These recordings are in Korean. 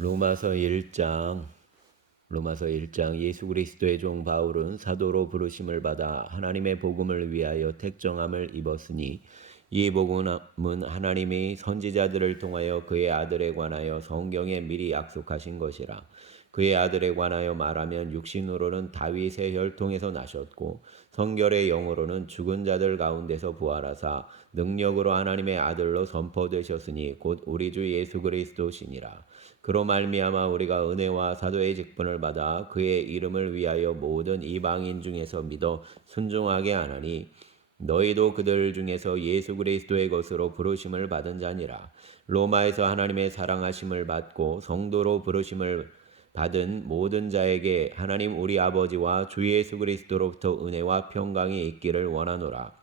로마서 1장 예수 그리스도의 종 바울은 사도로 부르심을 받아 하나님의 복음을 위하여 택정함을 입었으니 이 복음은 하나님이 선지자들을 통하여 그의 아들에 관하여 성경에 미리 약속하신 것이라. 그의 아들에 관하여 말하면 육신으로는 다윗의 혈통에서 나셨고 성결의 영으로는 죽은 자들 가운데서 부활하사 능력으로 하나님의 아들로 선포되셨으니 곧 우리 주 예수 그리스도시니라. 그로 말미암아 우리가 은혜와 사도의 직분을 받아 그의 이름을 위하여 모든 이방인 중에서 믿어 순종하게 하나니 너희도 그들 중에서 예수 그리스도의 것으로 부르심을 받은 자니라. 로마에서 하나님의 사랑하심을 받고 성도로 부르심을 받은 모든 자에게 하나님 우리 아버지와 주 예수 그리스도로부터 은혜와 평강이 있기를 원하노라.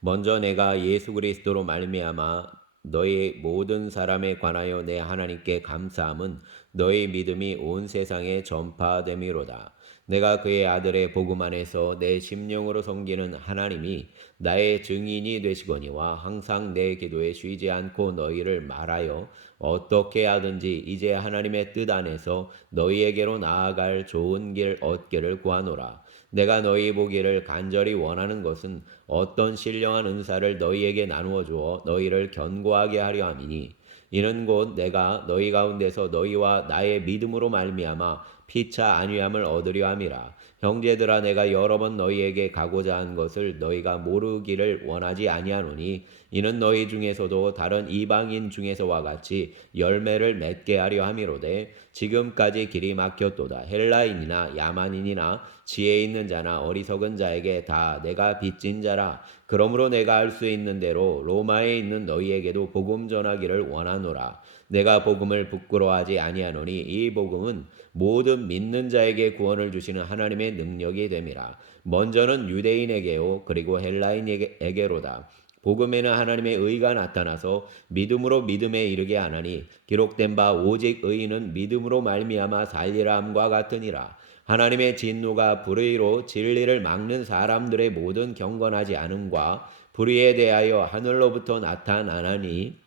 먼저 내가 예수 그리스도로 말미암아 너희 모든 사람에 관하여 내 하나님께 감사함은 너희 믿음이 온 세상에 전파됨이로다. 내가 그의 아들의 복음 안에서 내 심령으로 섬기는 하나님이 나의 증인이 되시거니와 항상 내 기도에 쉬지 않고 너희를 말하여 어떻게 하든지 이제 하나님의 뜻 안에서 너희에게로 나아갈 좋은 길 얻기를 구하노라. 내가 너희 보기를 간절히 원하는 것은 어떤 신령한 은사를 너희에게 나누어 주어 너희를 견고하게 하려 함이니 이는 곧 내가 너희 가운데서 너희와 나의 믿음으로 말미암아 피차 안위함을 얻으려 함이라. 형제들아 내가 여러 번 너희에게 가고자 한 것을 너희가 모르기를 원하지 아니하노니 이는 너희 중에서도 다른 이방인 중에서와 같이 열매를 맺게 하려 함이로되 지금까지 길이 막혔도다. 헬라인이나 야만인이나 지혜 있는 자나 어리석은 자에게 다 내가 빚진 자라. 그러므로 내가 할 수 있는 대로 로마에 있는 너희에게도 복음 전하기를 원하노라. 내가 복음을 부끄러워하지 아니하노니 이 복음은 모든 믿는 자에게 구원을 주시는 하나님의 능력이 됨이라. 먼저는 유대인에게요 그리고 헬라인에게로다. 복음에는 하나님의 의가 나타나서 믿음으로 믿음에 이르게 하나니 기록된 바 오직 의인은 믿음으로 말미암아 살리라 함과 같으니라. 하나님의 진노가 불의로 진리를 막는 사람들의 모든 경건하지 않음과 불의에 대하여 하늘로부터 나타나나니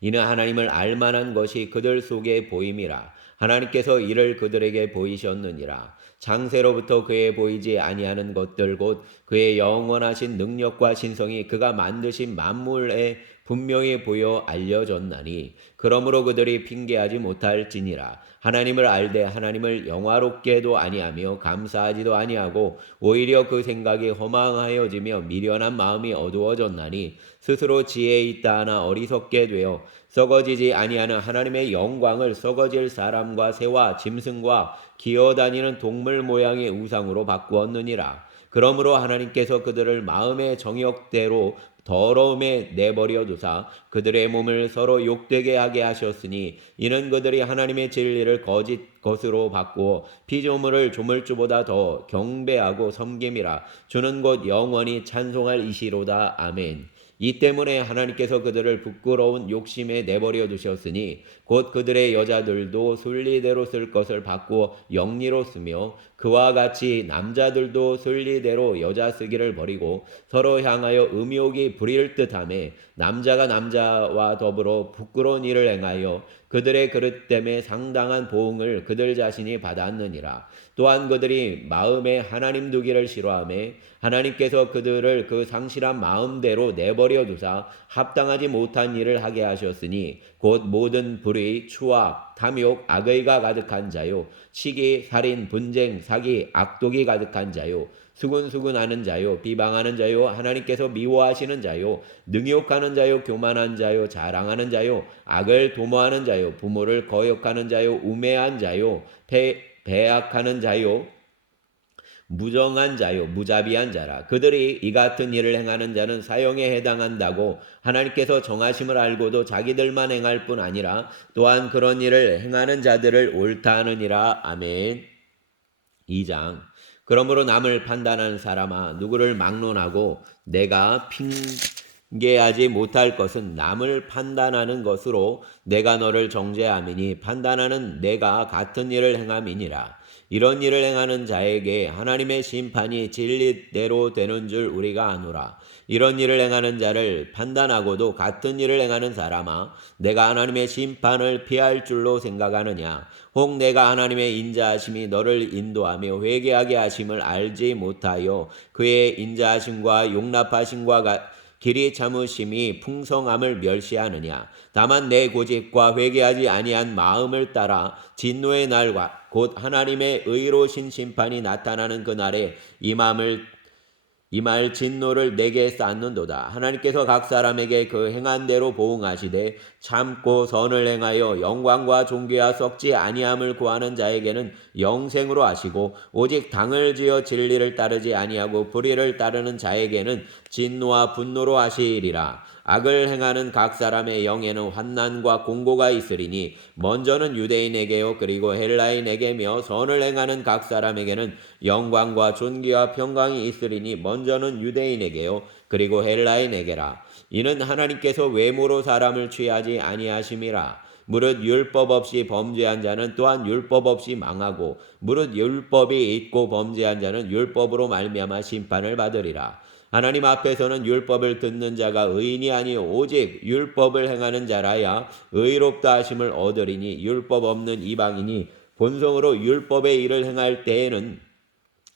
이는 하나님을 알만한 것이 그들 속에 보임이라. 하나님께서 이를 그들에게 보이셨느니라. 창세로부터 그에 보이지 아니하는 것들 곧 그의 영원하신 능력과 신성이 그가 만드신 만물에 분명히 보여 알려졌나니 그러므로 그들이 핑계하지 못할지니라. 하나님을 알되 하나님을 영화롭게도 아니하며 감사하지도 아니하고 오히려 그 생각이 허망하여지며 미련한 마음이 어두워졌나니 스스로 지혜에 있다 하나 어리석게 되어 썩어지지 아니하는 하나님의 영광을 썩어질 사람과 새와 짐승과 기어다니는 동물 모양의 우상으로 바꾸었느니라. 그러므로 하나님께서 그들을 마음의 정욕대로 더러움에 내버려 두사 그들의 몸을 서로 욕되게 하게 하셨으니 이는 그들이 하나님의 진리를 거짓 것으로 바꾸어 피조물을 조물주보다 더 경배하고 섬김이라. 주는 곧 영원히 찬송할 이시로다. 아멘. 이 때문에 하나님께서 그들을 부끄러운 욕심에 내버려 두셨으니 곧 그들의 여자들도 순리대로 쓸 것을 바꾸어 영리로 쓰며 그와 같이 남자들도 순리대로 여자 쓰기를 버리고 서로 향하여 음욕이 부릴 듯하며 남자가 남자와 더불어 부끄러운 일을 행하여 그들의 그릇 때문에 상당한 보응을 그들 자신이 받았느니라. 또한 그들이 마음에 하나님 두기를 싫어하며 하나님께서 그들을 그 상실한 마음대로 내버려 두사 합당하지 못한 일을 하게 하셨으니 곧 모든 불의, 추악, 탐욕, 악의가 가득한 자요 시기, 살인, 분쟁, 사기, 악독이 가득한 자요 수군수군하는 자요 비방하는 자요 하나님께서 미워하시는 자요 능욕하는 자요 교만한 자요 자랑하는 자요 악을 도모하는 자요 부모를 거역하는 자요 우매한 자요 배악하는 자요 무정한 자요 무자비한 자라. 그들이 이 같은 일을 행하는 자는 사형에 해당한다고 하나님께서 정하심을 알고도 자기들만 행할 뿐 아니라 또한 그런 일을 행하는 자들을 옳다 하느니라. 아멘. 2장. 그러므로 남을 판단하는 사람아 누구를 막론하고 내가 하지 못할 것은 남을 판단하는 것으로 내가 너를 정죄함이니 판단하는 내가 같은 일을 행함이니라. 이런 일을 행하는 자에게 하나님의 심판이 진리대로 되는 줄 우리가 아노라. 이런 일을 행하는 자를 판단하고도 같은 일을 행하는 사람아, 내가 하나님의 심판을 피할 줄로 생각하느냐? 혹 내가 하나님의 인자하심이 너를 인도하며 회개하게 하심을 알지 못하여 그의 인자하심과 용납하심과 길이 참으심이 풍성함을 멸시하느냐? 다만 내 고집과 회개하지 아니한 마음을 따라 진노의 날과 곧 하나님의 의로우신 심판이 나타나는 그날에 임할 진노를 내게 쌓는도다. 하나님께서 각 사람에게 그 행한 대로 보응하시되 참고 선을 행하여 영광과 존귀와 썩지 아니함을 구하는 자에게는 영생으로 하시고 오직 당을 지어 진리를 따르지 아니하고 불의를 따르는 자에게는 진노와 분노로 하시리라. 악을 행하는 각 사람의 영에는 환난과 공고가 있으리니 먼저는 유대인에게요 그리고 헬라인에게며 선을 행하는 각 사람에게는 영광과 존귀와 평강이 있으리니 먼저는 유대인에게요 그리고 헬라인에게라. 이는 하나님께서 외모로 사람을 취하지 아니하심이라. 무릇 율법 없이 범죄한 자는 또한 율법 없이 망하고 무릇 율법이 있고 범죄한 자는 율법으로 말미암아 심판을 받으리라. 하나님 앞에서는 율법을 듣는 자가 의인이 아니요 오직 율법을 행하는 자라야 의롭다 하심을 얻으리니 율법 없는 이방인이 본성으로 율법의 일을 행할 때에는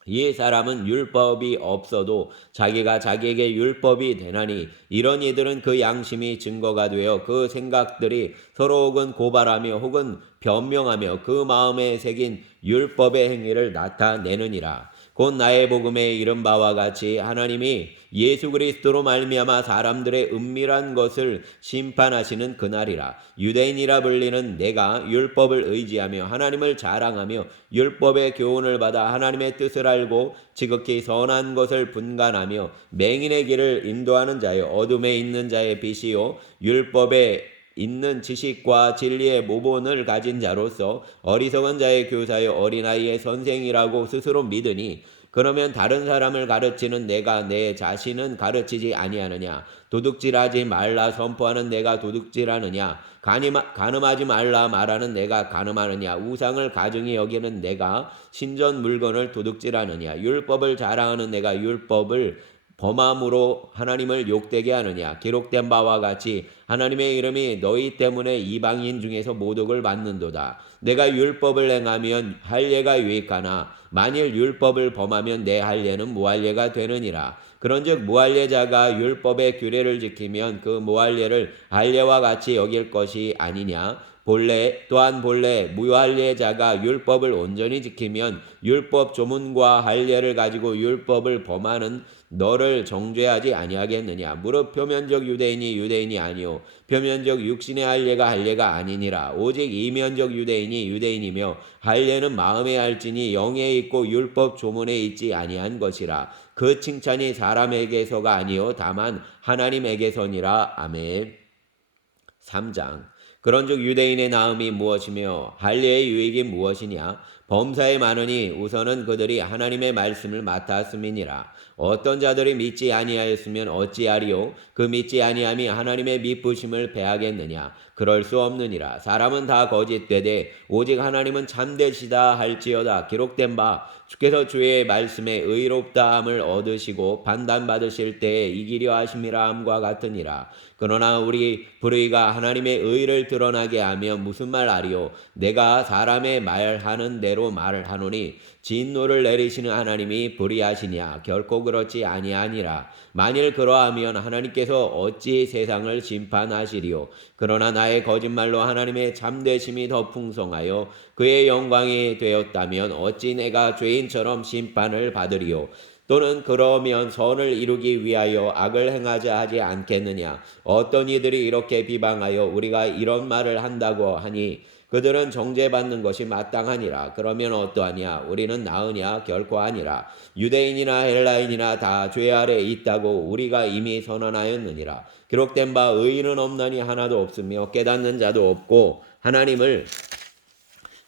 이 사람은 율법이 없어도 자기가 자기에게 율법이 되나니 이런 이들은 그 양심이 증거가 되어 그 생각들이 서로 혹은 고발하며 혹은 변명하며 그 마음에 새긴 율법의 행위를 나타내느니라. 곧 나의 복음에 이른 바와 같이 하나님이 예수 그리스도로 말미암아 사람들의 은밀한 것을 심판하시는 그날이라. 유대인이라 불리는 내가 율법을 의지하며 하나님을 자랑하며 율법의 교훈을 받아 하나님의 뜻을 알고 지극히 선한 것을 분간하며 맹인의 길을 인도하는 자여 어둠에 있는 자의 빛이요 율법에 있는 지식과 진리의 모본을 가진 자로서 어리석은 자의 교사여 어린아이의 선생이라고 스스로 믿으니 그러면 다른 사람을 가르치는 내가 내 자신은 가르치지 아니하느냐? 도둑질하지 말라 선포하는 내가 도둑질하느냐? 간음하지 말라 말하는 내가 간음하느냐? 우상을 가증히 여기는 내가 신전 물건을 도둑질하느냐? 율법을 자랑하는 내가 율법을 범함으로 하나님을 욕되게 하느냐? 기록된 바와 같이 하나님의 이름이 너희 때문에 이방인 중에서 모독을 받는도다. 내가 율법을 행하면 할례가 유익하나 만일 율법을 범하면 내 할례는 무할례가 되느니라. 그런즉 무할례자가 율법의 규례를 지키면 그 무할례를 할례와 같이 여길 것이 아니냐? 또한 본래 무할례자가 율법을 온전히 지키면 율법 조문과 할례를 가지고 율법을 범하는 너를 정죄하지 아니하겠느냐. 무릇 표면적 유대인이 유대인이 아니요 표면적 육신의 할례가 할례가 아니니라. 오직 이면적 유대인이 유대인이며 할례는 마음에 할지니 영에 있고 율법 조문에 있지 아니한 것이라. 그 칭찬이 사람에게서가 아니요 다만 하나님에게서니라. 아멘. 3장. 그런즉 유대인의 나음이 무엇이며 할례의 유익이 무엇이냐? 범사에 많으니 우선은 그들이 하나님의 말씀을 맡았음이니라. 어떤 자들이 믿지 아니하였으면 어찌하리요? 그 믿지 아니함이 하나님의 미쁘심을 배하겠느냐? 그럴 수 없느니라. 사람은 다 거짓되되 오직 하나님은 참되시다 할지어다. 기록된 바 주께서 주의 말씀에 의롭다함을 얻으시고 판단받으실 때에 이기려 하심이라 함과 같으니라. 그러나 우리 불의가 하나님의 의를 드러나게 하며 무슨 말하리요? 내가 사람의 말하는 대로 말하노니 진노를 내리시는 하나님이 불의하시냐? 결코 그렇지 아니하니라. 만일 그러하면 하나님께서 어찌 세상을 심판하시리요? 그러나 나의 거짓말로 하나님의 참되심이 더 풍성하여 그의 영광이 되었다면 어찌 내가 죄인처럼 심판을 받으리요? 또는 그러면 선을 이루기 위하여 악을 행하자 하지 않겠느냐? 어떤 이들이 이렇게 비방하여 우리가 이런 말을 한다고 하니 그들은 정죄받는 것이 마땅하니라. 그러면 어떠하냐? 우리는 나으냐? 결코 아니라. 유대인이나 헬라인이나 다 죄 아래 있다고 우리가 이미 선언하였느니라. 기록된 바 의인은 없나니 하나도 없으며 깨닫는 자도 없고 하나님을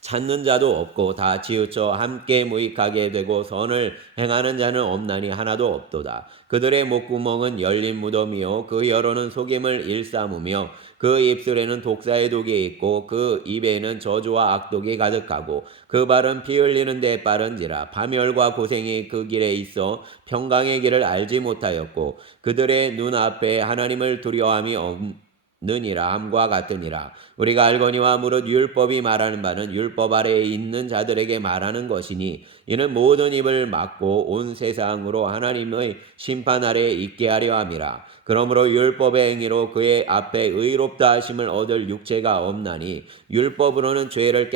찾는 자도 없고 다 치우쳐 함께 무익하게 되고 선을 행하는 자는 없나니 하나도 없도다. 그들의 목구멍은 열린 무덤이요 그 혀로는 속임을 일삼으며 그 입술에는 독사의 독이 있고 그 입에는 저주와 악독이 가득하고 그 발은 피 흘리는 데 빠른지라. 파멸과 고생이 그 길에 있어 평강의 길을 알지 못하였고 그들의 눈앞에 하나님을 두려워함이 없느니라 함과 같으니라. 우리가 알거니와 무릇 율법이 말하는 바는 율법 아래에 있는 자들에게 말하는 것이니 이는 모든 입을 막고 온 세상으로 하나님의 심판 아래에 있게 하려 함이라. 그러므로 율법의 행위로 그의 앞에 의롭다 하심을 얻을 육체가 없나니 율법으로는 죄를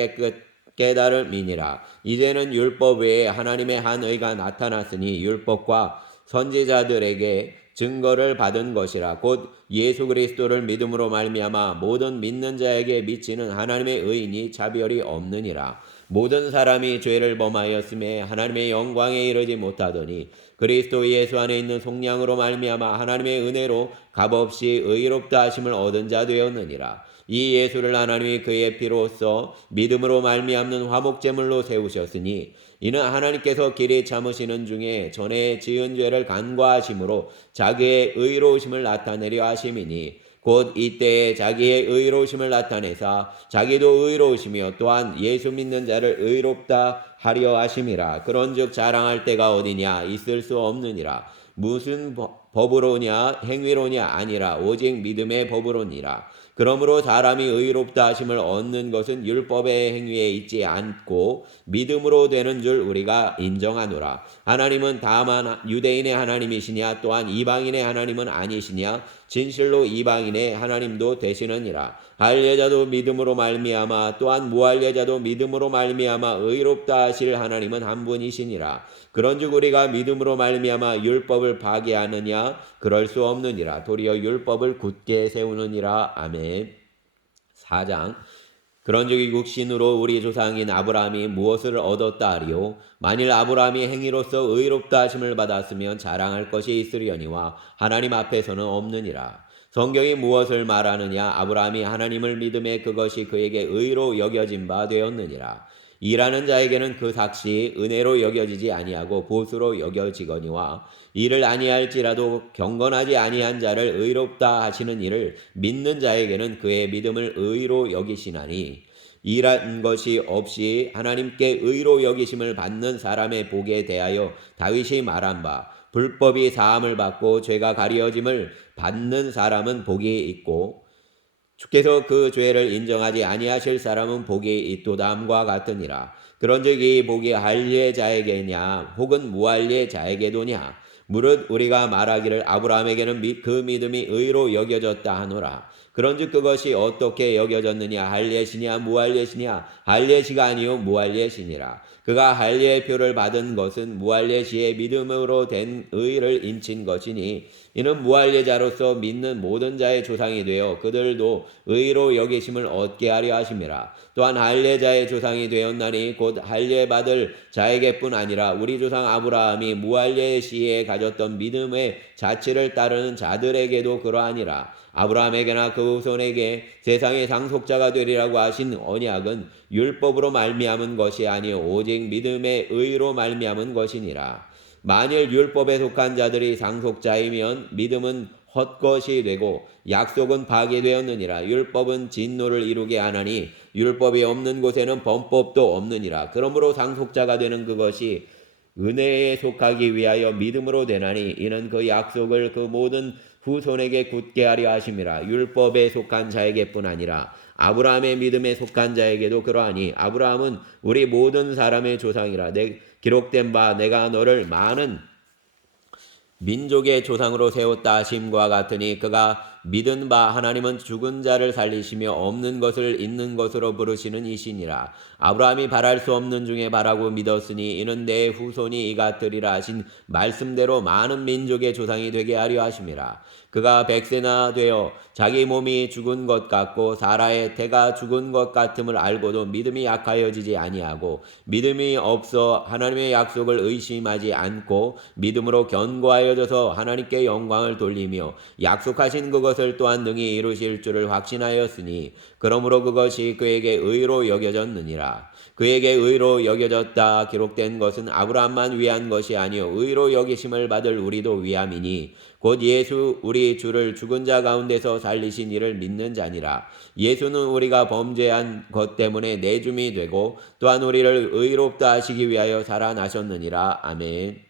깨달음이니라. 이제는 율법 외에 하나님의 한 의가 나타났으니 율법과 선지자들에게 증거를 받은 것이라. 곧 예수 그리스도를 믿음으로 말미암아 모든 믿는 자에게 미치는 하나님의 의인이 차별이 없느니라. 모든 사람이 죄를 범하였음에 하나님의 영광에 이르지 못하더니 그리스도 예수 안에 있는 속량으로 말미암아 하나님의 은혜로 값없이 의롭다 하심을 얻은 자 되었느니라. 이 예수를 하나님이 그의 피로써 믿음으로 말미암는 화목제물로 세우셨으니 이는 하나님께서 길이 참으시는 중에 전에 지은 죄를 간과하심으로 자기의 의로우심을 나타내려 하심이니 곧 이때에 자기의 의로우심을 나타내사 자기도 의로우시며 또한 예수 믿는 자를 의롭다 하려 하심이라. 그런즉 자랑할 때가 어디냐 있을 수 없느니라. 무슨 법으로냐 행위로냐 아니라 오직 믿음의 법으로니라. 그러므로 사람이 의롭다 하심을 얻는 것은 율법의 행위에 있지 않고 믿음으로 되는 줄 우리가 인정하노라. 하나님은 다만 유대인의 하나님이시냐 또한 이방인의 하나님은 아니시냐. 진실로 이방인의 하나님도 되시느니라. 할례자도 믿음으로 말미암아 또한 무할례자도 믿음으로 말미암아 의롭다 하실 하나님은 한 분이시니라. 그런즉 우리가 믿음으로 말미암아 율법을 파괴하느냐 그럴 수 없느니라. 도리어 율법을 굳게 세우느니라. 아멘. 4장. 그런즉 육신으로 우리 조상인 아브라함이 무엇을 얻었다 하리요? 만일 아브라함이 행위로서 의롭다 하심을 받았으면 자랑할 것이 있으려니와 하나님 앞에서는 없느니라. 성경이 무엇을 말하느냐? 아브라함이 하나님을 믿음에 그것이 그에게 의로 여겨진 바 되었느니라. 일하는 자에게는 그 삭시 은혜로 여겨지지 아니하고 보수로 여겨지거니와 이를 아니할지라도 경건하지 아니한 자를 의롭다 하시는 이를 믿는 자에게는 그의 믿음을 의로 여기시나니 일한 것이 없이 하나님께 의로 여기심을 받는 사람의 복에 대하여 다윗이 말한 바 불법이 사함을 받고 죄가 가려짐을 받는 사람은 복이 있고 주께서 그 죄를 인정하지 아니하실 사람은 복이 있도다함과 같으니라. 그런즉 이 복이 할례자에게냐 혹은 무할례자에게도냐 무릇 우리가 말하기를 아브라함에게는 그 믿음이 의로 여겨졌다 하노라. 그런즉 그것이 어떻게 여겨졌느냐 할례시냐 무할례시냐 할례시가 아니요 무할례시니라. 그가 할례의 표를 받은 것은 무할례시의 믿음으로 된 의를 인친 것이니 이는 무할례자로서 믿는 모든 자의 조상이 되어 그들도 의로 여기심을 얻게 하려 하심이라. 또한 할례자의 조상이 되었나니 곧 할례 받을 자에게뿐 아니라 우리 조상 아브라함이 무할례시에 가졌던 믿음의 자치를 따르는 자들에게도 그러하니라. 아브라함에게나 그 후손에게 세상의 상속자가 되리라고 하신 언약은 율법으로 말미암은 것이 아니요 오직 믿음의 의로 말미암은 것이니라. 만일 율법에 속한 자들이 상속자이면 믿음은 헛것이 되고 약속은 파괴되었느니라. 율법은 진노를 이루게 하나니 율법이 없는 곳에는 범법도 없느니라. 그러므로 상속자가 되는 그것이 은혜에 속하기 위하여 믿음으로 되나니 이는 그 약속을 그 모든 후손에게 굳게 하려 하심이라. 율법에 속한 자에게뿐 아니라 아브라함의 믿음에 속한 자에게도 그러하니 아브라함은 우리 모든 사람의 조상이라. 기록된 바 내가 너를 많은 민족의 조상으로 세웠다 하심과 같으니 그가 믿은 바 하나님은 죽은 자를 살리시며 없는 것을 있는 것으로 부르시는 이시니라. 아브라함이 바랄 수 없는 중에 바라고 믿었으니 이는 내 후손이 이같으리라 하신 말씀대로 많은 민족의 조상이 되게 하려 하심이라. 그가 100세나 되어 자기 몸이 죽은 것 같고 사라의 태가 죽은 것 같음을 알고도 믿음이 약하여지지 아니하고 믿음이 없어 하나님의 약속을 의심하지 않고 믿음으로 견고하여져서 하나님께 영광을 돌리며 약속하신 그것을 것을 또한 능히 이루실 줄을 확신하였으니 그러므로 그것이 그에게 의로 여겨졌느니라. 그에게 의로 여겨졌다 기록된 것은 아브라함만 위한 것이 아니요 의로 여기심을 받을 우리도 위함이니 곧 예수 우리 주를 죽은 자 가운데서 살리신 이를 믿는 자니라. 예수는 우리가 범죄한 것 때문에 내줌이 되고 또한 우리를 의롭다 하시기 위하여 살아나셨느니라. 아멘.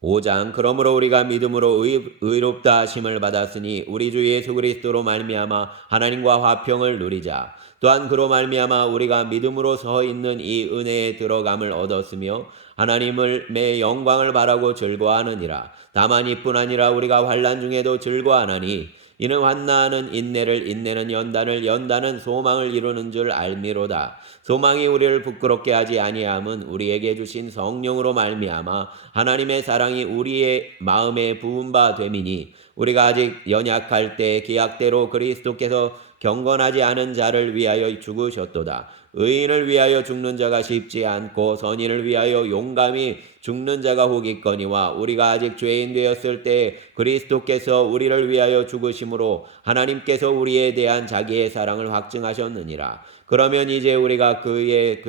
5장 그러므로 우리가 믿음으로 의롭다 하심을 받았으니 우리 주 예수 그리스도로 말미암아 하나님과 화평을 누리자. 또한 그로 말미암아 우리가 믿음으로 서 있는 이 은혜에 들어감을 얻었으며 하나님의 영광을 바라고 즐거워하느니라. 다만 이뿐 아니라 우리가 환난 중에도 즐거워하나니 이는 환난은 인내를, 인내는 연단을, 연단은 소망을 이루는 줄 알미로다. 소망이 우리를 부끄럽게 하지 아니함은 우리에게 주신 성령으로 말미암아 하나님의 사랑이 우리의 마음에 부은 바 됨이니 우리가 아직 연약할 때 기약대로 그리스도께서 경건하지 않은 자를 위하여 죽으셨도다. 의인을 위하여 죽는 자가 쉽지 않고 선인을 위하여 용감히 죽는 자가 혹 있거니와 우리가 아직 죄인 되었을 때 그리스도께서 우리를 위하여 죽으심으로 하나님께서 우리에 대한 자기의 사랑을 확증하셨느니라. 그러면 이제 우리가 그의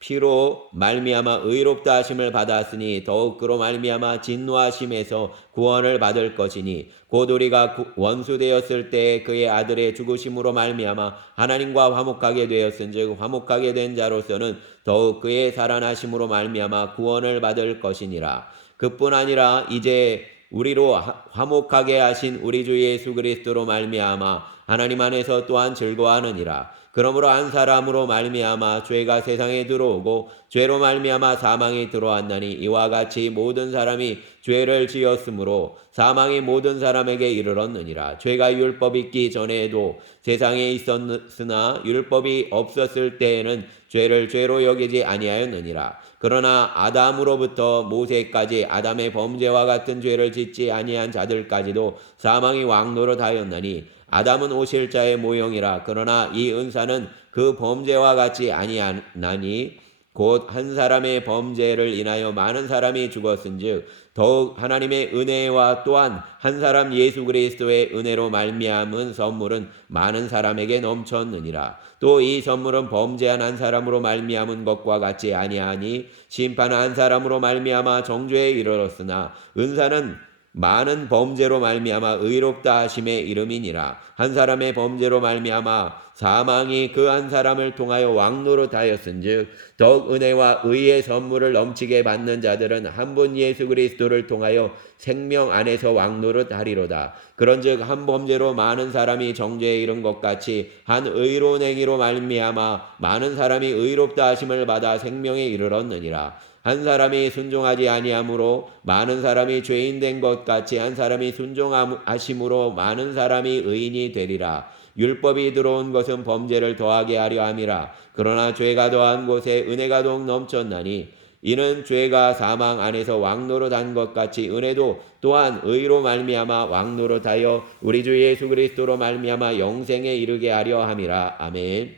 피로 말미암아 의롭다 하심을 받았으니 더욱 그로 말미암아 진노하심에서 구원을 받을 것이니 곧 우리가 원수 되었을 때 그의 아들의 죽으심으로 말미암아 하나님과 화목하게 되었은즉 화목하게 된 자로서는 더욱 그의 살아나심으로 말미암아 구원을 받을 것이니라. 그뿐 아니라 이제 우리로 화목하게 하신 우리 주 예수 그리스도로 말미암아 하나님 안에서 또한 즐거워하느니라. 그러므로 한 사람으로 말미암아 죄가 세상에 들어오고 죄로 말미암아 사망이 들어왔나니 이와 같이 모든 사람이 죄를 지었으므로 사망이 모든 사람에게 이르렀느니라. 죄가 율법 있기 전에도 세상에 있었으나 율법이 없었을 때에는 죄를 죄로 여기지 아니하였느니라. 그러나 아담으로부터 모세까지 아담의 범죄와 같은 죄를 짓지 아니한 자들까지도 사망이 왕노릇하였나니 아담은 오실 자의 모형이라. 그러나 이 은사는 그 범죄와 같지 아니하나니 곧 한 사람의 범죄를 인하여 많은 사람이 죽었은즉 더욱 하나님의 은혜와 또한 한 사람 예수 그리스도의 은혜로 말미암은 선물은 많은 사람에게 넘쳤느니라. 또 이 선물은 범죄한 한 사람으로 말미암은 것과 같지 아니하니 심판한 한 사람으로 말미암아 정죄에 이르렀으나 은사는 많은 범죄로 말미암아 의롭다 하심의 이름이니라. 한 사람의 범죄로 말미암아 사망이 그 한 사람을 통하여 왕노릇하였은즉 더욱 은혜와 의의 선물을 넘치게 받는 자들은 한 분 예수 그리스도를 통하여 생명 안에서 왕노릇하리로다. 그런즉 한 범죄로 많은 사람이 정죄에 이른 것 같이 한 의로운 행위로 말미암아 많은 사람이 의롭다 하심을 받아 생명에 이르렀느니라. 한 사람이 순종하지 아니하므로 많은 사람이 죄인 된 것 같이 한 사람이 순종하심으로 많은 사람이 의인이 되리라. 율법이 들어온 것은 범죄를 더하게 하려 함이라. 그러나 죄가 더한 곳에 은혜가 더욱 넘쳤나니 이는 죄가 사망 안에서 왕노릇한 것 같이 은혜도 또한 의로 말미암아 왕노릇하여 우리 주 예수 그리스도로 말미암아 영생에 이르게 하려 함이라. 아멘.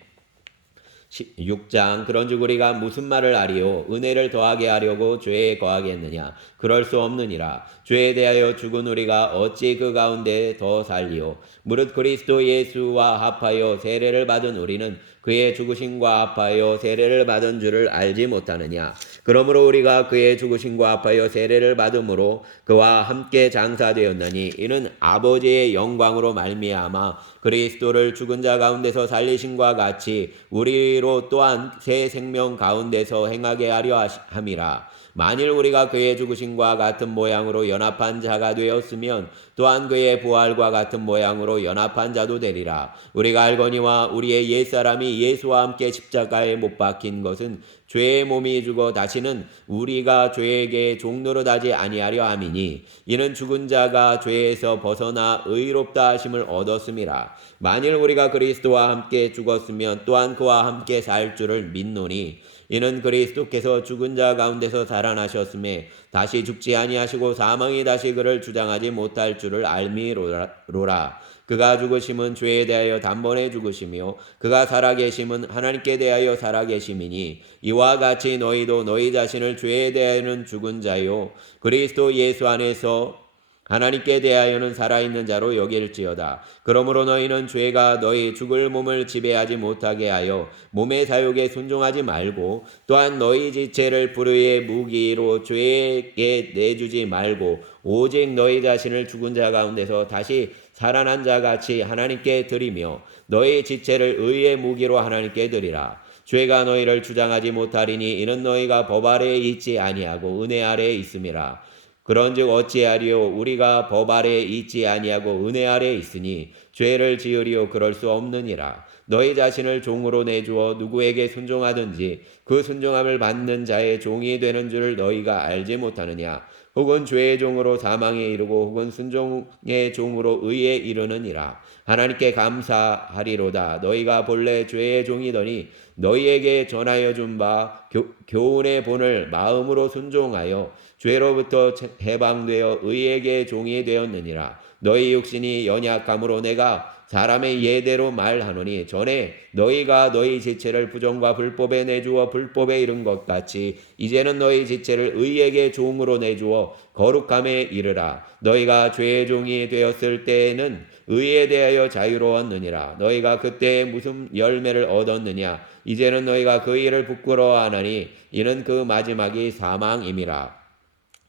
6장 그런즉 우리가 무슨 말을 하리요? 은혜를 더하게 하려고 죄에 거하겠느냐? 그럴 수 없느니라. 죄에 대하여 죽은 우리가 어찌 그 가운데 더 살리요? 무릇 그리스도 예수와 합하여 세례를 받은 우리는 그의 죽으심과 합하여 세례를 받은 줄을 알지 못하느냐? 그러므로 우리가 그의 죽으심과 합하여 세례를 받음으로 그와 함께 장사되었나니 이는 아버지의 영광으로 말미암아 그리스도를 죽은 자 가운데서 살리심과 같이 우리로 또한 새 생명 가운데서 행하게 하려 함이라. 만일 우리가 그의 죽으심과 같은 모양으로 연합한 자가 되었으면 또한 그의 부활과 같은 모양으로 연합한 자도 되리라. 우리가 알거니와 우리의 옛사람이 예수와 함께 십자가에 못 박힌 것은 죄의 몸이 죽어 다시는 우리가 죄에게 종노릇하지 아니하려 함이니 이는 죽은 자가 죄에서 벗어나 의롭다 하심을 얻었음이라. 만일 우리가 그리스도와 함께 죽었으면 또한 그와 함께 살 줄을 믿노니 이는 그리스도께서 죽은 자 가운데서 살아나셨음에 다시 죽지 아니하시고 사망이 다시 그를 주장하지 못할 줄을 알미로라. 그가 죽으심은 죄에 대하여 단번에 죽으시며 그가 살아계심은 하나님께 대하여 살아계심이니 이와 같이 너희도 너희 자신을 죄에 대하여는 죽은 자요 그리스도 예수 안에서 하나님께 대하여는 살아있는 자로 여길지어다. 그러므로 너희는 죄가 너희 죽을 몸을 지배하지 못하게 하여 몸의 사욕에 순종하지 말고 또한 너희 지체를 불의의 무기로 죄에게 내주지 말고 오직 너희 자신을 죽은 자 가운데서 다시 살아난 자 같이 하나님께 드리며 너희 지체를 의의 무기로 하나님께 드리라. 죄가 너희를 주장하지 못하리니 이는 너희가 법 아래에 있지 아니하고 은혜 아래에 있음이라. 그런즉 어찌하리요 우리가 법 아래에 있지 아니하고 은혜 아래에 있으니 죄를 지으리요 그럴 수 없느니라. 너희 자신을 종으로 내주어 누구에게 순종하든지 그 순종함을 받는 자의 종이 되는 줄을 너희가 알지 못하느냐. 혹은 죄의 종으로 사망에 이르고 혹은 순종의 종으로 의에 이르느니라. 하나님께 감사하리로다. 너희가 본래 죄의 종이더니 너희에게 전하여 준 바 교훈의 본을 마음으로 순종하여 죄로부터 해방되어 의에게 종이 되었느니라. 너희 육신이 연약함으로 내가 사람의 예대로 말하노니 전에 너희가 너희 지체를 부정과 불법에 내주어 불법에 이른 것 같이 이제는 너희 지체를 의에게 종으로 내주어 거룩함에 이르라. 너희가 죄의 종이 되었을 때에는 의에 대하여 자유로웠느니라. 너희가 그때 무슨 열매를 얻었느냐. 이제는 너희가 그 일을 부끄러워하나니 이는 그 마지막이 사망임이라.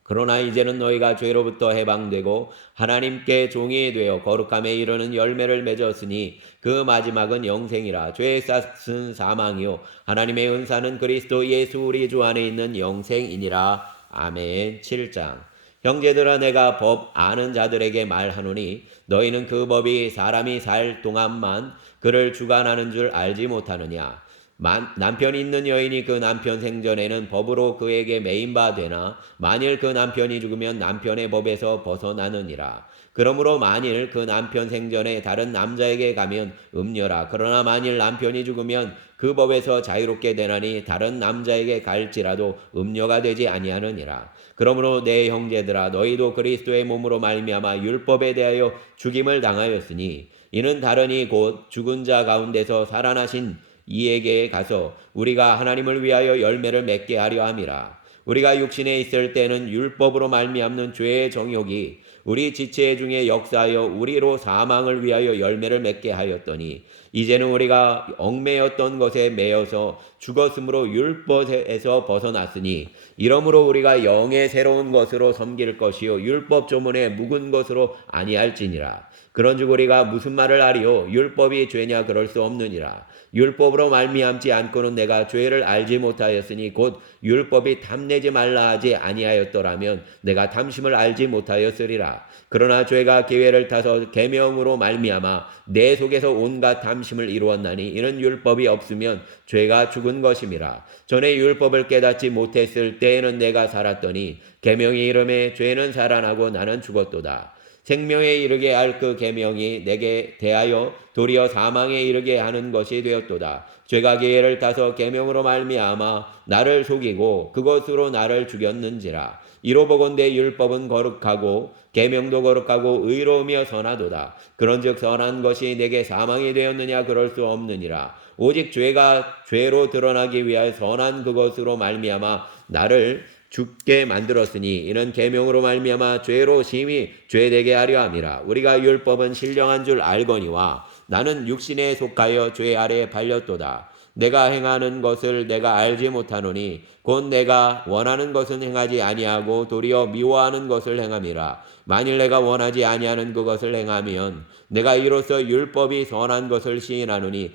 그러나 이제는 너희가 죄로부터 해방되고 하나님께 종이 되어 거룩함에 이르는 열매를 맺었으니 그 마지막은 영생이라. 죄의 싹은 사망이요 하나님의 은사는 그리스도 예수 우리 주 안에 있는 영생이니라. 아멘. 7장. 형제들아 내가 법 아는 자들에게 말하노니 너희는 그 법이 사람이 살 동안만 그를 주관하는 줄 알지 못하느냐. 남편이 있는 여인이 그 남편 생전에는 법으로 그에게 매인 바 되나 만일 그 남편이 죽으면 남편의 법에서 벗어나느니라. 그러므로 만일 그 남편 생전에 다른 남자에게 가면 음녀라. 그러나 만일 남편이 죽으면 그 법에서 자유롭게 되나니 다른 남자에게 갈지라도 음녀가 되지 아니하느니라. 그러므로 내 형제들아 너희도 그리스도의 몸으로 말미암아 율법에 대하여 죽임을 당하였으니 이는 다르니 곧 죽은 자 가운데서 살아나신 이에게 가서 우리가 하나님을 위하여 열매를 맺게 하려 함이라. 우리가 육신에 있을 때는 율법으로 말미암는 죄의 정욕이 우리 지체 중에 역사하여 우리로 사망을 위하여 열매를 맺게 하였더니 이제는 우리가 얽매였던 것에 매여서 죽었으므로 율법에서 벗어났으니 이러므로 우리가 영의 새로운 것으로 섬길 것이요 율법 조문에 묵은 것으로 아니할지니라. 그런즉 우리가 무슨 말을 하리요 율법이 죄냐 그럴 수 없느니라. 율법으로 말미암지 않고는 내가 죄를 알지 못하였으니 곧 율법이 탐내지 말라 하지 아니하였더라면 내가 탐심을 알지 못하였으리라. 그러나 죄가 기회를 타서 계명으로 말미암아 내 속에서 온갖 탐심을 이루었나니 이는 율법이 없으면 죄가 죽은 것임이라. 전에 율법을 깨닫지 못했을 때에는 내가 살았더니 계명이 이름에 죄는 살아나고 나는 죽었도다. 생명에 이르게 할 그 계명이 내게 대하여 도리어 사망에 이르게 하는 것이 되었도다. 죄가 기회를 타서 계명으로 말미암아 나를 속이고 그것으로 나를 죽였는지라. 이로 보건대 율법은 거룩하고 계명도 거룩하고 의로우며 선하도다. 그런즉 선한 것이 내게 사망이 되었느냐 그럴 수 없느니라. 오직 죄가 죄로 드러나기 위하여 선한 그것으로 말미암아 나를 죽게 만들었으니 이는 계명으로 말미암아 죄로 심히 죄되게 하려 함이라. 우리가 율법은 신령한 줄 알거니와 나는 육신에 속하여 죄 아래에 팔렸도다. 내가 행하는 것을 내가 알지 못하노니 곧 내가 원하는 것은 행하지 아니하고 도리어 미워하는 것을 행함이라. 만일 내가 원하지 아니하는 그것을 행하면 내가 이로써 율법이 선한 것을 시인하노니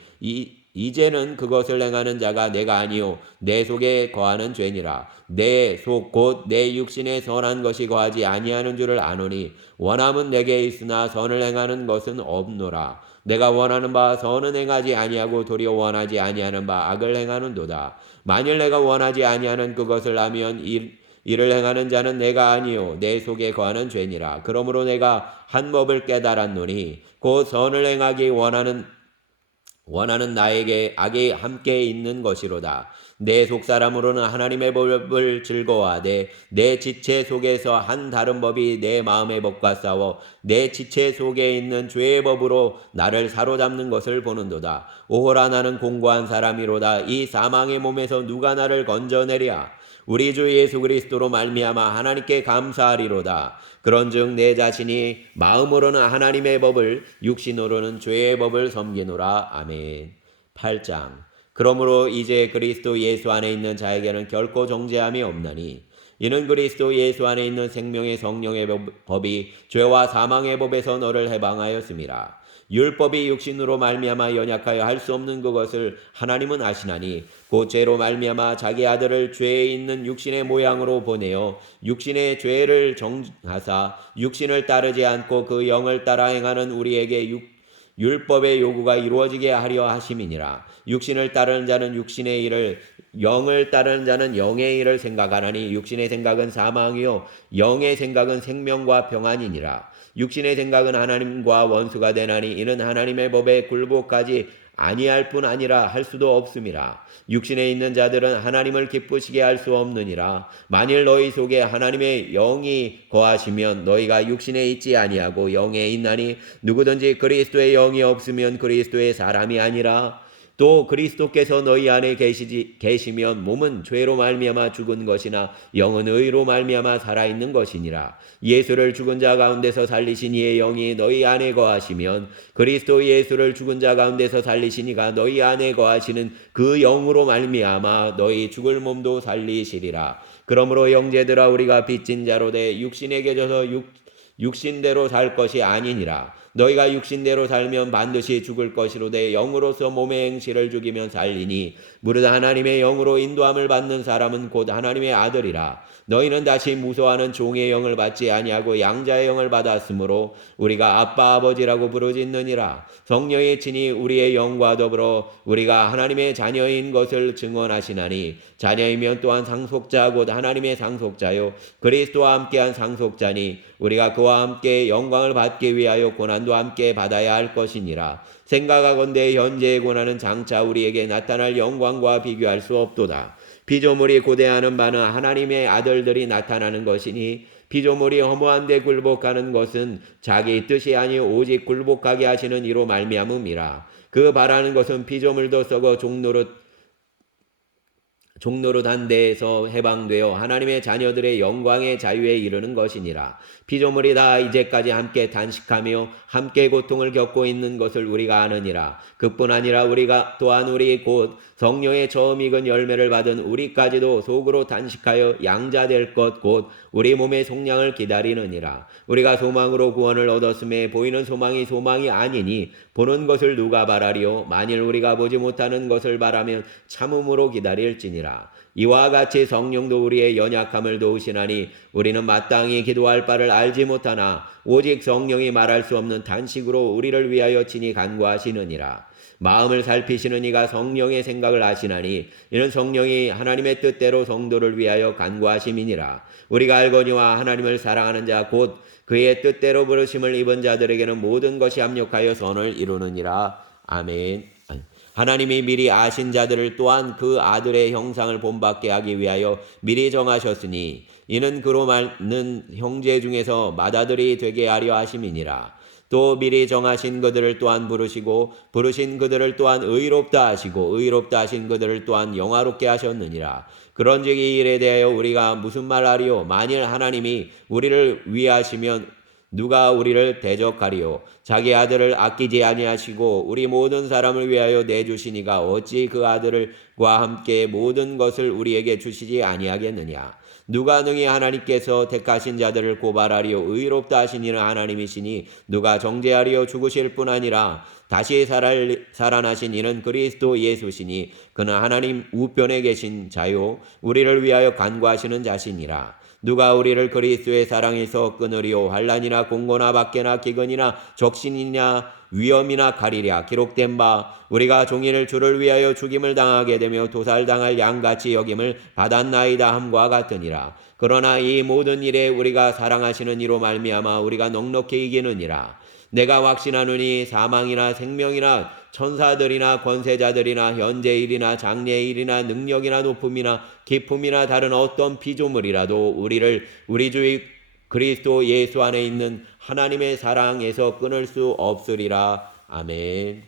이제는 그것을 행하는 자가 내가 아니요 내 속에 거하는 죄니라. 내 속 곧 내 육신에 선한 것이 거하지 아니하는 줄을 아노니 원함은 내게 있으나 선을 행하는 것은 없노라. 내가 원하는 바 선은 행하지 아니하고 도리어 원하지 아니하는 바 악을 행하는도다. 만일 내가 원하지 아니하는 그것을 하면 이를 행하는 자는 내가 아니요 내 속에 거하는 죄니라. 그러므로 내가 한 법을 깨달았노니 곧 선을 행하기 원하는 나에게 악이 함께 있는 것이로다. 내 속사람으로는 하나님의 법을 즐거워하되 내 지체 속에서 한 다른 법이 내 마음의 법과 싸워 내 지체 속에 있는 죄의 법으로 나를 사로잡는 것을 보는도다. 오호라 나는 공고한 사람이로다. 이 사망의 몸에서 누가 나를 건져내랴. 우리 주 예수 그리스도로 말미암아 하나님께 감사하리로다. 그런즉 내 자신이 마음으로는 하나님의 법을 육신으로는 죄의 법을 섬기노라. 아멘. 8장. 그러므로 이제 그리스도 예수 안에 있는 자에게는 결코 정죄함이 없나니 이는 그리스도 예수 안에 있는 생명의 성령의 법이 죄와 사망의 법에서 너를 해방하였음이라. 율법이 육신으로 말미암아 연약하여 할 수 없는 그것을 하나님은 아시나니 곧 죄로 말미암아 자기 아들을 죄에 있는 육신의 모양으로 보내어 육신의 죄를 정하사 육신을 따르지 않고 그 영을 따라 행하는 우리에게 율법의 요구가 이루어지게 하려 하심이니라. 육신을 따르는 자는 육신의 일을, 영을 따르는 자는 영의 일을 생각하나니 육신의 생각은 사망이요 영의 생각은 생명과 평안이니라. 육신의 생각은 하나님과 원수가 되나니 이는 하나님의 법에 굴복하지 아니할 뿐 아니라 할 수도 없음이라. 육신에 있는 자들은 하나님을 기쁘시게 할 수 없느니라. 만일 너희 속에 하나님의 영이 거하시면 너희가 육신에 있지 아니하고 영에 있나니 누구든지 그리스도의 영이 없으면 그리스도의 사람이 아니라. 또 그리스도께서 너희 안에 계시면 몸은 죄로 말미암아 죽은 것이나 영은 의로 말미암아 살아있는 것이니라. 예수를 죽은 자 가운데서 살리신 이의 영이 너희 안에 거하시면 그리스도 예수를 죽은 자 가운데서 살리신 이가 너희 안에 거하시는 그 영으로 말미암아 너희 죽을 몸도 살리시리라. 그러므로 형제들아 우리가 빚진 자로 돼 육신에게 져서 육신대로 살 것이 아니니라. 너희가 육신대로 살면 반드시 죽을 것이로되 영으로서 몸의 행실을 죽이면 살리니 무릇 하나님의 영으로 인도함을 받는 사람은 곧 하나님의 아들이라. 너희는 다시 무소하는 종의 영을 받지 아니하고 양자의 영을 받았으므로 우리가 아빠 아버지라고 부르짖느니라. 성령이 친히 우리의 영과 더불어 우리가 하나님의 자녀인 것을 증언하시나니 자녀이면 또한 상속자 곧 하나님의 상속자요 그리스도와 함께한 상속자니 우리가 그와 함께 영광을 받기 위하여 고난도 함께 받아야 할 것이니라. 생각하건대 현재의 고난은 장차 우리에게 나타날 영광과 비교할 수 없도다. 피조물이 고대하는 바는 하나님의 아들들이 나타나는 것이니 피조물이 허무한 데 굴복하는 것은 자기 뜻이 아니 오직 굴복하게 하시는 이로 말미암음이라. 그 바라는 것은 피조물도 썩어 종노릇한 데에서 해방되어 하나님의 자녀들의 영광의 자유에 이르는 것이니라. 피조물이 다 이제까지 함께 단식하며 함께 고통을 겪고 있는 것을 우리가 아느니라. 그뿐 아니라 우리가 또한 우리 곧 성령의 처음 익은 열매를 받은 우리까지도 속으로 단식하여 양자될 것 곧 우리 몸의 속량을 기다리느니라. 우리가 소망으로 구원을 얻었음에 보이는 소망이 아니니 보는 것을 누가 바라리요? 만일 우리가 보지 못하는 것을 바라면 참음으로 기다릴지니라. 이와 같이 성령도 우리의 연약함을 도우시나니 우리는 마땅히 기도할 바를 알지 못하나 오직 성령이 말할 수 없는 단식으로 우리를 위하여 친히 간구하시느니라. 마음을 살피시는 이가 성령의 생각을 아시나니 이는 성령이 하나님의 뜻대로 성도를 위하여 간구하심이니라. 우리가 알거니와 하나님을 사랑하는 자 곧 그의 뜻대로 부르심을 입은 자들에게는 모든 것이 합력하여 선을 이루느니라. 아멘. 하나님이 미리 아신 자들을 또한 그 아들의 형상을 본받게 하기 위하여 미리 정하셨으니 이는 그로 많은 형제 중에서 맏아들이 되게 하려 하심이니라. 또 미리 정하신 그들을 또한 부르시고 부르신 그들을 또한 의롭다 하시고 의롭다 하신 그들을 또한 영화롭게 하셨느니라. 그런즉 이 일에 대하여 우리가 무슨 말하리요? 만일 하나님이 우리를 위하시면 누가 우리를 대적하리요? 자기 아들을 아끼지 아니하시고 우리 모든 사람을 위하여 내주시니가 어찌 그 아들과 함께 모든 것을 우리에게 주시지 아니하겠느냐? 누가 능히 하나님께서 택하신 자들을 고발하리요? 의롭다 하신 이는 하나님이시니 누가 정죄하리요? 죽으실 뿐 아니라 다시 살아나신 이는 그리스도 예수시니 그는 하나님 우편에 계신 자요 우리를 위하여 간구하시는 자시니라. 누가 우리를 그리스도의 사랑에서 끊으리요? 환난이나 공고나 박해나 기근이나 적신이나 위험이나 가리랴. 기록된 바 우리가 종일 주를 위하여 죽임을 당하게 되며 도살당할 양같이 여김을 받았나이다 함과 같으니라. 그러나 이 모든 일에 우리가 사랑하시는 이로 말미암아 우리가 넉넉히 이기느니라. 내가 확신하노니 사망이나 생명이나 천사들이나 권세자들이나 현재일이나 장래일이나 능력이나 높음이나 기품이나 다른 어떤 피조물이라도 우리를 우리 주 그리스도 예수 안에 있는 하나님의 사랑에서 끊을 수 없으리라. 아멘.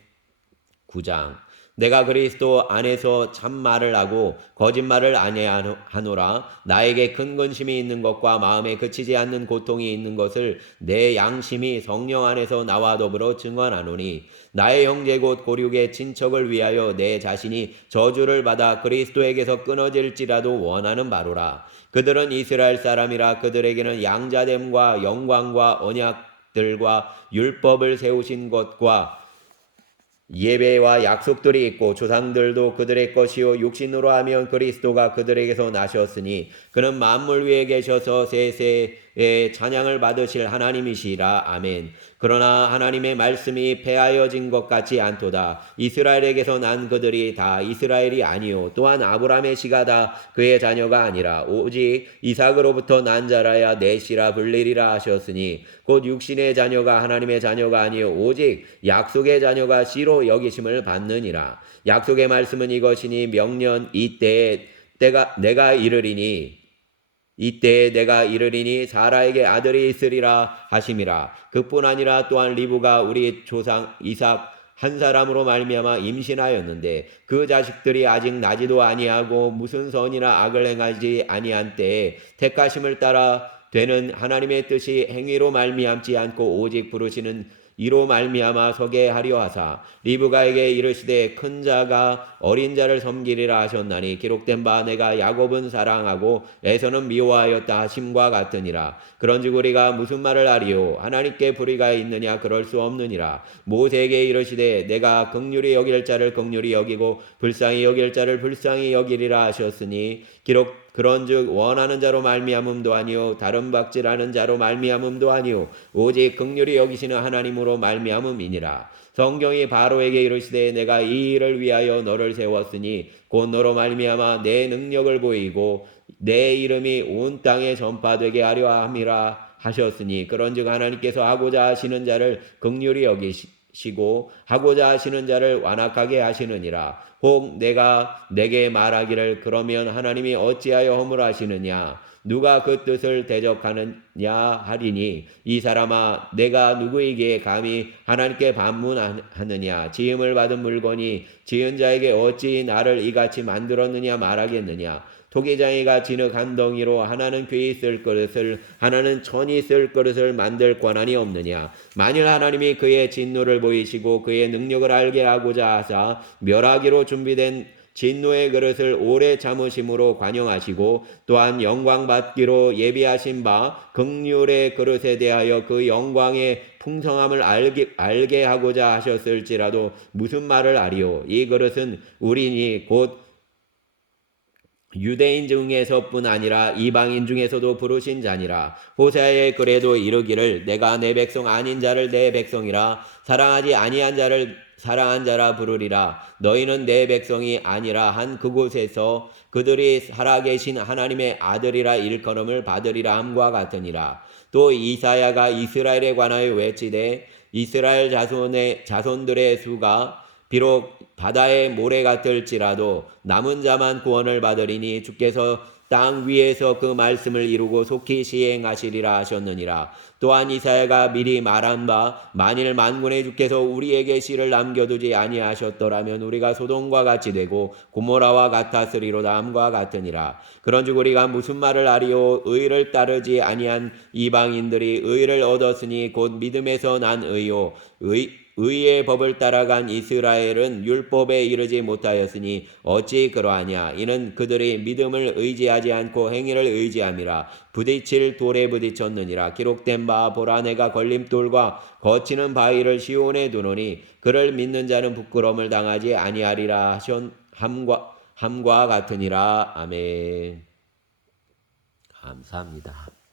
9장. 내가 그리스도 안에서 참말을 하고 거짓말을 아니하노라. 나에게 큰 근심이 있는 것과 마음에 그치지 않는 고통이 있는 것을 내 양심이 성령 안에서 나와 더불어 증언하노니 나의 형제 곧 고륙의 친척을 위하여 내 자신이 저주를 받아 그리스도에게서 끊어질지라도 원하는 바로라. 그들은 이스라엘 사람이라. 그들에게는 양자됨과 영광과 언약들과 율법을 세우신 것과 예배와 약속들이 있고 조상들도 그들의 것이요 육신으로 하면 그리스도가 그들에게서 나셨으니 그는 만물 위에 계셔서 세세의 찬양을 받으실 하나님이시라. 아멘. 그러나 하나님의 말씀이 폐하여진 것 같지 않도다. 이스라엘에게서 난 그들이 다 이스라엘이 아니요 또한 아브라함의 씨가 다 그의 자녀가 아니라 오직 이삭으로부터 난 자라야 내 씨라 불리리라 하셨으니 곧 육신의 자녀가 하나님의 자녀가 아니요 오직 약속의 자녀가 씨로 여기심을 받느니라. 약속의 말씀은 이것이니 명년 이때에 내가 이르리니 사라에게 아들이 있으리라 하심이라. 그뿐 아니라 또한 리브가 우리 조상 이삭 한 사람으로 말미암아 임신하였는데 그 자식들이 아직 나지도 아니하고 무슨 선이나 악을 행하지 아니한 때에 택하심을 따라 되는 하나님의 뜻이 행위로 말미암지 않고 오직 부르시는 이로 말미암아 서게 하려 하사 리브가에게 이르시되 큰 자가 어린 자를 섬기리라 하셨나니 기록된 바 내가 야곱은 사랑하고 에서는 미워하였다 하심과 같으니라. 그런즉 우리가 무슨 말을 하리요? 하나님께 불의가 있느냐? 그럴 수 없느니라. 모세에게 이르시되 내가 긍휼히 여길 자를 긍휼히 여기고 불쌍히 여길 자를 불쌍히 여기리라 하셨으니 그런즉 원하는 자로 말미암음도 아니요 다른 박질하는 자로 말미암음도 아니요 오직 긍휼히 여기시는 하나님으로 말미암음이니라. 성경이 바로에게 이르시되 내가 이 일을 위하여 너를 세웠으니 곧 너로 말미암아 내 능력을 보이고 내 이름이 온 땅에 전파되게 하려 함이라 하셨으니 그런즉 하나님께서 하고자 하시는 자를 긍휼히 여기시고 하고자 하시는 자를 완악하게 하시느니라. 혹 내가 내게 말하기를 그러면 하나님이 어찌하여 허물하시느냐? 누가 그 뜻을 대적하느냐 하리니 이 사람아 내가 누구에게 감히 하나님께 반문하느냐? 지음을 받은 물건이 지은 자에게 어찌 나를 이같이 만들었느냐 말하겠느냐? 토기장이가 진흙 한 덩이로 하나는 귀히 쓸 그릇을 하나는 천이 쓸 그릇을 만들 권한이 없느냐? 만일 하나님이 그의 진노를 보이시고 그의 능력을 알게 하고자 하사 멸하기로 준비된 진노의 그릇을 오래 참으심으로 관용하시고 또한 영광 받기로 예비하신 바 긍휼의 그릇에 대하여 그 영광의 풍성함을 알게 하고자 하셨을지라도 무슨 말을 하리요? 이 그릇은 우리니 곧 유대인 중에서뿐 아니라 이방인 중에서도 부르신 자니라. 호세아의 글에도 이르기를 내가 내 백성 아닌 자를 내 백성이라 사랑하지 아니한 자를 사랑한 자라 부르리라. 너희는 내 백성이 아니라 한 그곳에서 그들이 살아계신 하나님의 아들이라 일컬음을 받으리라 함과 같으니라. 또 이사야가 이스라엘에 관하여 외치되 이스라엘 자손들의 수가 비록 바다의 모래 같을지라도 남은 자만 구원을 받으리니 주께서 땅 위에서 그 말씀을 이루고 속히 시행하시리라 하셨느니라. 또한 이사야가 미리 말한 바 만일 만군의 주께서 우리에게 씨를 남겨두지 아니하셨더라면 우리가 소돔과 같이 되고 고모라와 같았으리로다 함과 같으니라. 그런즉 우리가 무슨 말을 하리요? 의를 따르지 아니한 이방인들이 의를 얻었으니 곧 믿음에서 난 의요 의의 법을 따라간 이스라엘은 율법에 이르지 못하였으니 어찌 그러하냐? 이는 그들이 믿음을 의지하지 않고 행위를 의지함이라. 부딪힐 돌에 부딪혔느니라. 기록된 바 보라 내가 걸림돌과 거치는 바위를 시온에 두노니 그를 믿는 자는 부끄러움을 당하지 아니하리라 하신 함과 같으니라. 아멘. 감사합니다.